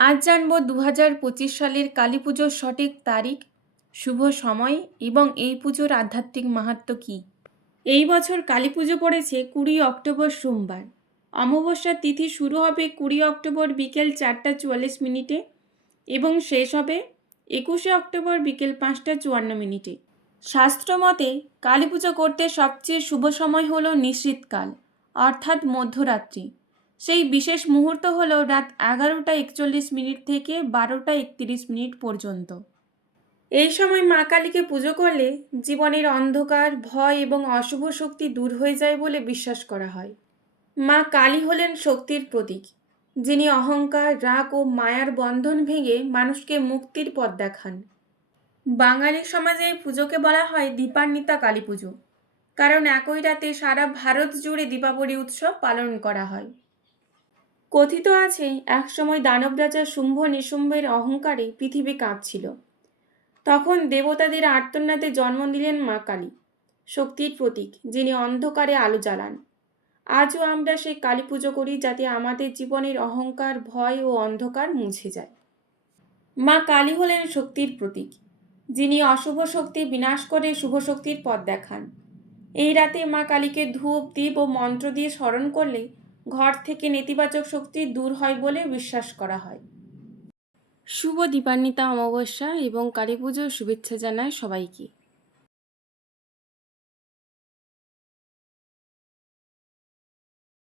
আজ জানব 2025 সালের কালী পুজোর সঠিক তারিখ, শুভ সময় এবং এই পুজোর আধ্যাত্মিক মাহাত্ম্য কী। এই বছর কালী পুজো পড়েছে 20 অক্টোবর সোমবার। অমাবস্যার তিথি শুরু হবে 20 অক্টোবর বিকেল 4:44 এবং শেষ হবে 21 অক্টোবর বিকেল 5:54। শাস্ত্রমতে কালী পুজো করতে সবচেয়ে শুভ সময় হলো নিশীথকাল অর্থাৎ মধ্যরাত্রি। সেই বিশেষ মুহূর্ত হলো রাত 11:41 থেকে 12:31 পর্যন্ত। এই সময় মা কালীকে পুজো করলে জীবনের অন্ধকার, ভয় এবং অশুভ শক্তি দূর হয়ে যায় বলে বিশ্বাস করা হয়। মা কালী হলেন শক্তির প্রতীক, যিনি অহংকার, রাগ ও মায়ার বন্ধন ভেঙে মানুষকে মুক্তির পথ দেখান। বাঙালি সমাজে এই পুজোকে বলা হয় দীপান্বিতা কালী পুজো, কারণ একই রাতে সারা ভারত জুড়ে দীপাবলি উৎসব পালন করা হয়। কথিত আছে একসময় দানব রাজা শুম্ভ নিশুম্ভের অহংকারে পৃথিবী কাঁপছিল। তখন দেবতাদের আর্তনাদে জন্ম দিলেন মা কালী, শক্তির প্রতীক, যিনি অন্ধকারে আলো জ্বালান। আজও আমরা সেই কালী পুজো করি যাতে আমাদের জীবনের অহংকার, ভয় ও অন্ধকার মুছে যায়। মা কালী হলেন শক্তির প্রতীক, যিনি অশুভ শক্তি বিনাশ করে শুভ শক্তির পথ দেখান। এই রাতে মা কালীকে ধূপ, দীপ ও মন্ত্র দিয়ে স্মরণ করলে ঘর থেকে নেতিবাচক শক্তি দূর হয় বলে বিশ্বাস করা হয়। শুভ দীপান্বিতা অমাবস্যা এবং কালী পুজোর শুভেচ্ছা জানায় সবাইকে।